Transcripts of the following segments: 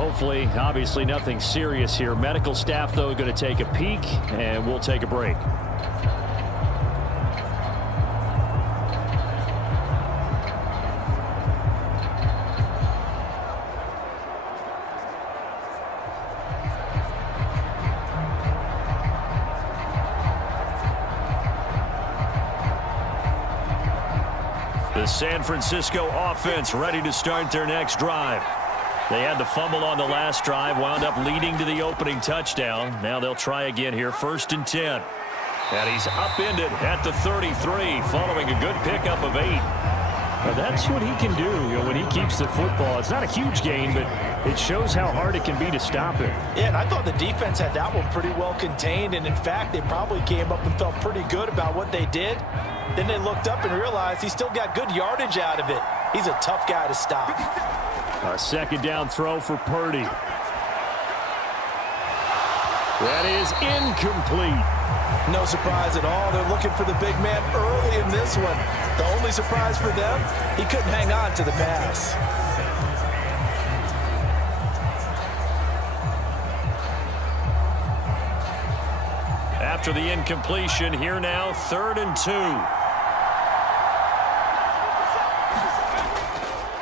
hopefully, obviously nothing serious here. Medical staff, though, going to take a peek, and we'll take a break. The San Francisco offense ready to start their next drive. They had the fumble on the last drive, wound up leading to the opening touchdown. Now they'll try again here, 1st and 10. And he's upended at the 33, following a good pickup of 8. Now that's what he can do, when he keeps the football. It's not a huge gain, but it shows how hard it can be to stop him. Yeah, and I thought the defense had that one pretty well contained, and in fact, they probably came up and felt pretty good about what they did. Then they looked up and realized he still got good yardage out of it. He's a tough guy to stop. A 2nd down throw for Purdy. That is incomplete. No surprise at all. They're looking for the big man early in this one. The only surprise for them, he couldn't hang on to the pass. After the incompletion, here now, 3rd and 2.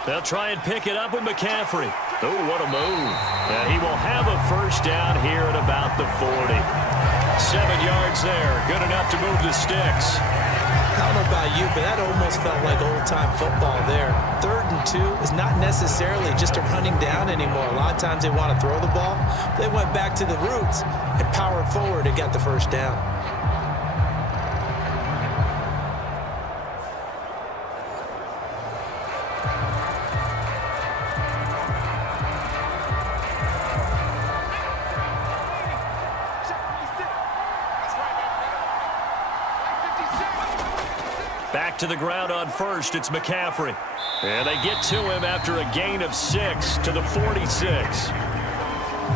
They'll try and pick it up with McCaffrey. Oh, what a move. And he will have a 1st down here at about the 40. 7 yards there. Good enough to move the sticks. I don't know about you, but that almost felt like old-time football there. 3rd and 2 is not necessarily just a running down anymore. A lot of times they want to throw the ball. They went back to the roots and powered forward and got the 1st down. Back to the ground on 1st, it's McCaffrey. And they get to him after a gain of 6 to the 46.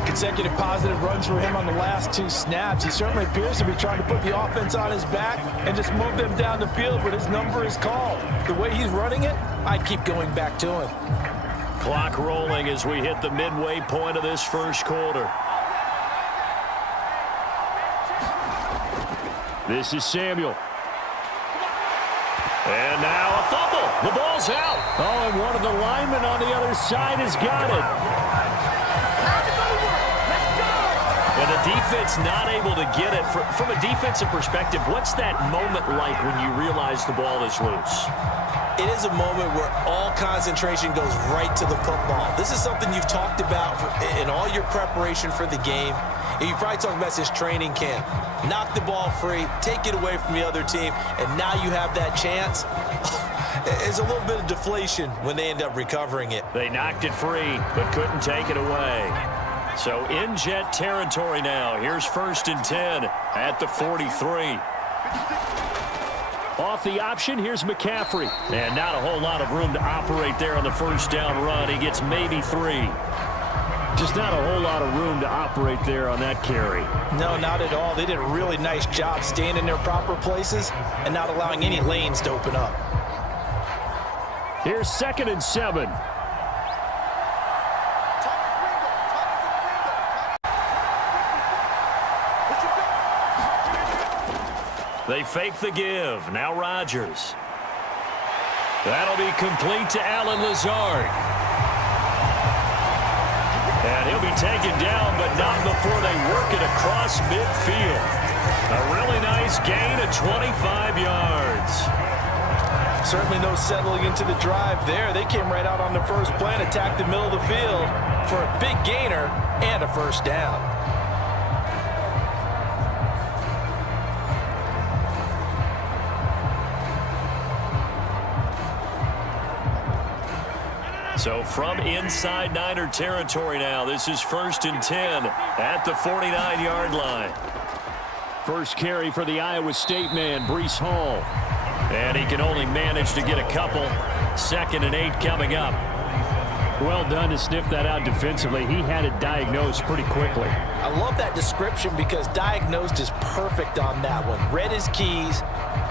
Consecutive positive runs for him on the last 2 snaps. He certainly appears to be trying to put the offense on his back and just move them down the field, but his number is called. The way he's running it, I'd keep going back to him. Clock rolling as we hit the midway point of this 1st quarter. This is Samuel. And now a fumble. The ball's out. Oh, and one of the linemen on the other side has got it. And the defense not able to get it. From a defensive perspective, what's that moment like when you realize the ball is loose? It is a moment where all concentration goes right to the football. This is something you've talked about in all your preparation for the game. And you probably talked about this training camp. Knock the ball free, take it away from the other team, and now you have that chance. There's a little bit of deflation when they end up recovering it. They knocked it free, but couldn't take it away. So in Jet territory now. Here's 1st and 10 at the 43. Off the option, here's McCaffrey. And not a whole lot of room to operate there on the 1st down run. He gets maybe 3. Just not a whole lot of room to operate there on that carry. No, not at all. They did a really nice job staying in their proper places and not allowing any lanes to open up. Here's 2nd and 7. They fake the give. Now Rodgers. That'll be complete to Allen Lazard. And he'll be taken down, but not before they work it across midfield. A really nice gain of 25 yards. Certainly no settling into the drive there. They came right out on the first play and attacked the middle of the field for a big gainer and a 1st down. So from inside Niner territory now, this is 1st and 10 at the 49-yard line. First carry for the Iowa State man, Breece Hall. And he can only manage to get a couple. 2nd and 8 coming up. Well done to sniff that out defensively. He had it diagnosed pretty quickly. I love that description because diagnosed is perfect on that one. Read his keys,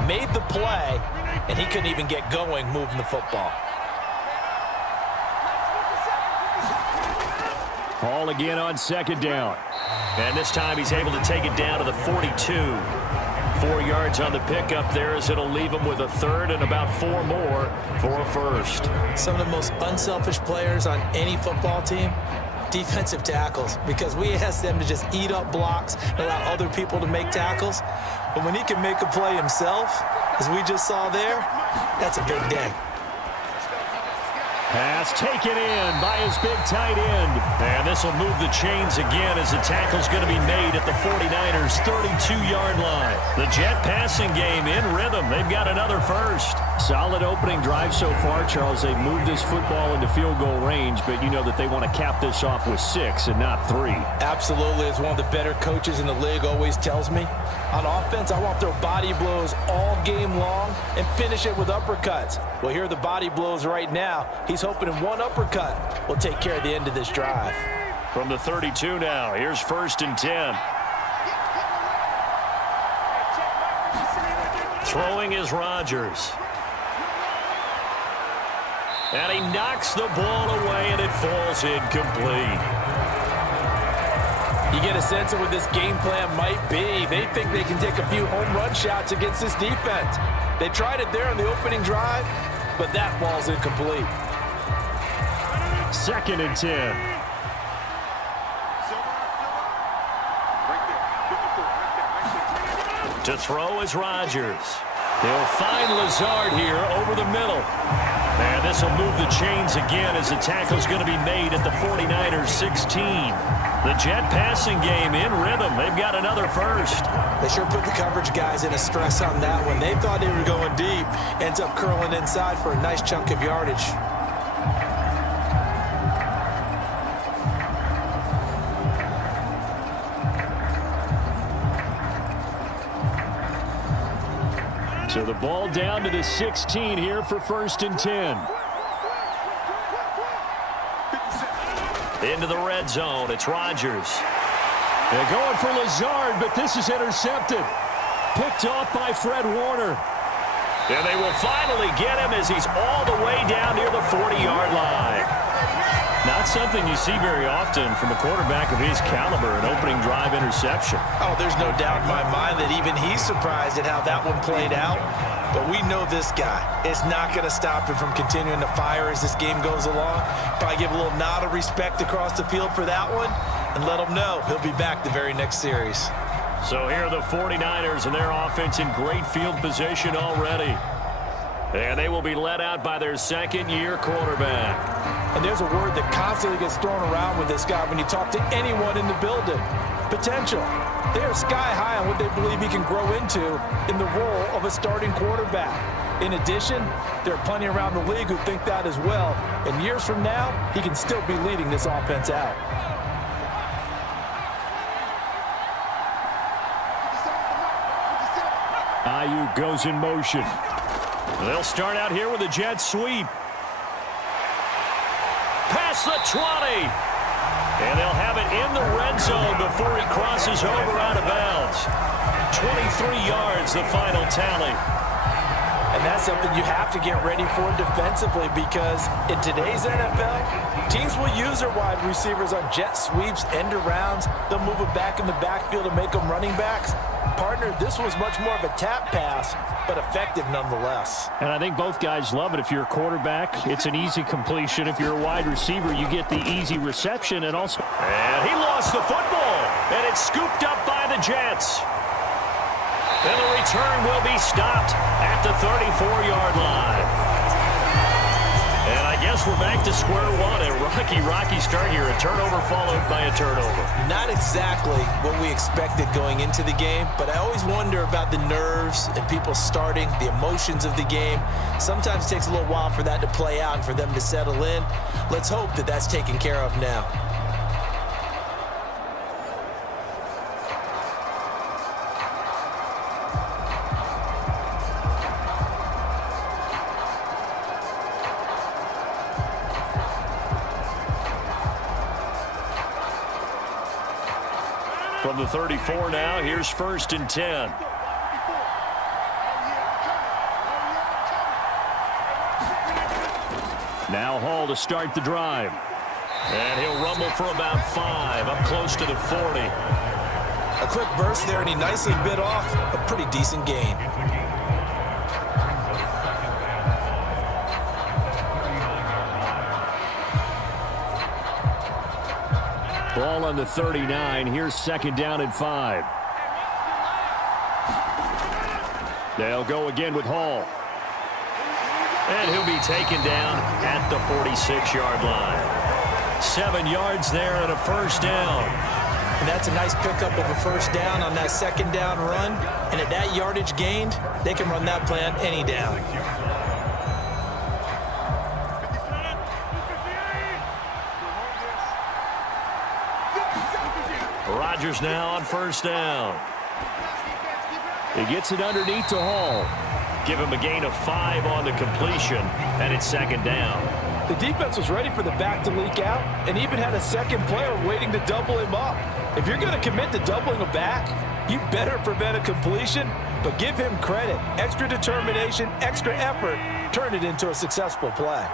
made the play, and he couldn't even get going moving the football. Hall again on second down. And this time he's able to take it down to the 42. 4 yards on the pickup there as it'll leave him with a third and about 4 more for a first. Some of the most unselfish players on any football team, defensive tackles, because we ask them to just eat up blocks and allow other people to make tackles. But when he can make a play himself, as we just saw there, that's a big day. Pass taken in by his big tight end. And this will move the chains again as the tackle's going to be made at the 49ers' 32-yard line. The Jet passing game in rhythm. They've got another first. Solid opening drive so far, Charles. They've moved this football into field goal range, but you know that they want to cap this off with 6 and not 3. Absolutely. As one of the better coaches in the league always tells me, on offense, I want to throw body blows all game long and finish it with uppercuts. Well, here are the body blows right now. He's hoping in one uppercut will take care of the end of this drive. From the 32 now, here's 1st and 10. Throwing is Rodgers. And he knocks the ball away, and it falls incomplete. You get a sense of what this game plan might be. They think they can take a few home run shots against this defense. They tried it there on the opening drive, but that falls incomplete. 2nd and 10. To throw is Rodgers. He'll find Lazard here over the middle. And this will move the chains again as the tackle's going to be made at the 49ers' 16. The Jet passing game in rhythm. They've got another first. They sure put the coverage guys in a stress on that one. They thought they were going deep. Ends up curling inside for a nice chunk of yardage. So the ball down to the 16 here for 1st and 10. Into the red zone. It's Rodgers. They're going for Lazard, but this is intercepted. Picked off by Fred Warner. And they will finally get him as he's all the way down near the 40-yard line. Not something you see very often from a quarterback of his caliber, an opening drive interception. Oh, there's no doubt in my mind that even he's surprised at how that one played out. But we know this guy. It's not going to stop him from continuing to fire as this game goes along. Probably give a little nod of respect across the field for that one and let him know he'll be back the very next series. So here are the 49ers and their offense in great field position already. And they will be led out by their second-year quarterback. And there's a word that constantly gets thrown around with this guy when you talk to anyone in the building. Potential. They are sky high on what they believe he can grow into in the role of a starting quarterback. In addition, there are plenty around the league who think that as well. And years from now, he can still be leading this offense out. Ayuk goes in motion. They'll start out here with a jet sweep. Past the 20. And they'll have it in the red zone before he crosses over out of bounds. 23 yards, the final tally. And that's something you have to get ready for defensively because in today's NFL, teams will use their wide receivers on jet sweeps, end arounds. They'll move them back in the backfield and make them running backs. Partner, this was much more of a tap pass, but effective nonetheless. And I think both guys love it. If you're a quarterback, it's an easy completion. If you're a wide receiver, you get the easy reception. And also, and he lost the football, and it's scooped up by the Jets. And the return will be stopped at the 34-yard line. And I guess we're back to square one. A rocky start here. A turnover followed by a turnover. Not exactly what we expected going into the game, but I always wonder about the nerves and people starting, the emotions of the game. Sometimes it takes a little while for that to play out and for them to settle in. Let's hope that that's taken care of now. From the 34 now, here's 1st and 10. Now Hall to start the drive. And he'll rumble for about 5, up close to the 40. A quick burst there, and he nicely bit off a pretty decent gain. Ball on the 39. Here's second down and 5. They'll go again with Hall. And he'll be taken down at the 46-yard line. 7 yards there and a first down. And that's a nice pickup of a first down on that second down run. And at that yardage gained, they can run that play on any down. Rodgers now on first down. He gets it underneath to Hall. Give him a gain of 5 on the completion, and it's second down. The defense was ready for the back to leak out and even had a second player waiting to double him up. If you're going to commit to doubling a back, you better prevent a completion, but give him credit. Extra determination, extra effort, turn it into a successful play.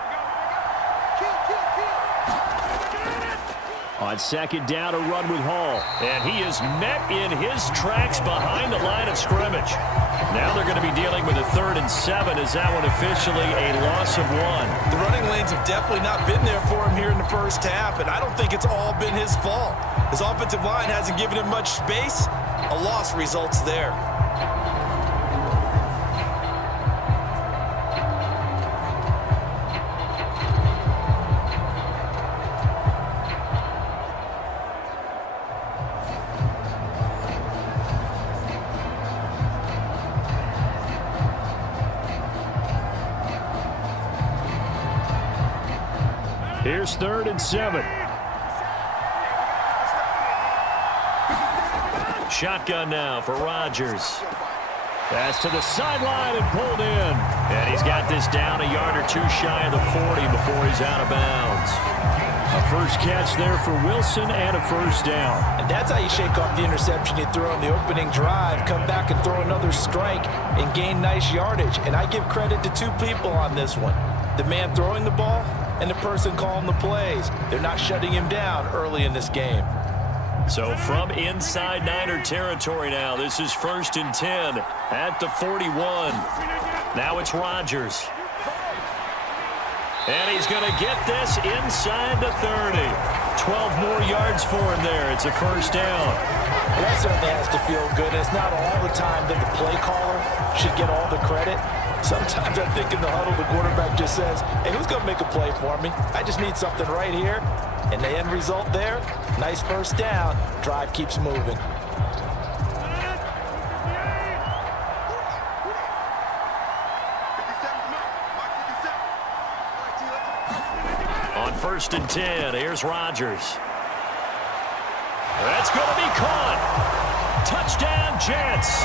On second down, a run with Hall. And he is met in his tracks behind the line of scrimmage. Now they're going to be dealing with a 3rd and 7. Is that one officially a loss of 1? The running lanes have definitely not been there for him here in the first half, and I don't think it's all been his fault. His offensive line hasn't given him much space. A loss results there. Here's 3rd and 7. Shotgun now for Rodgers. Pass to the sideline and pulled in. And he's got this down a yard or 2 shy of the 40 before he's out of bounds. A first catch there for Wilson and a first down. And that's how you shake off the interception you threw on the opening drive, come back and throw another strike and gain nice yardage. And I give credit to 2 people on this one. The man throwing the ball and the person calling the plays. They're not shutting him down early in this game. So from inside Niner territory now, this is 1st and 10 at the 41. Now it's Rodgers. And he's going to get this inside the 30. 12 more yards for him there. It's a first down. Well, that certainly has to feel good. It's not all the time that the play caller should get all the credit. Sometimes I think in the huddle, the quarterback just says, hey, who's going to make a play for me? I just need something right here. And the end result there, nice first down. Drive keeps moving. On 1st and 10, here's Rodgers. That's going to be caught. Touchdown, Jets.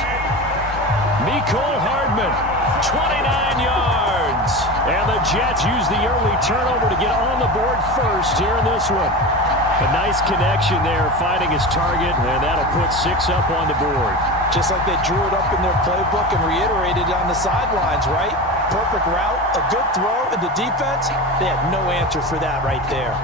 Mecole Hardman, 29 yards. And the Jets use the early turnover to get on the board first here in this one. A nice connection there, finding his target, and that'll put 6 up on the board. Just like they drew it up in their playbook and reiterated on the sidelines, right? Perfect route, a good throw, and the defense, they had no answer for that right there.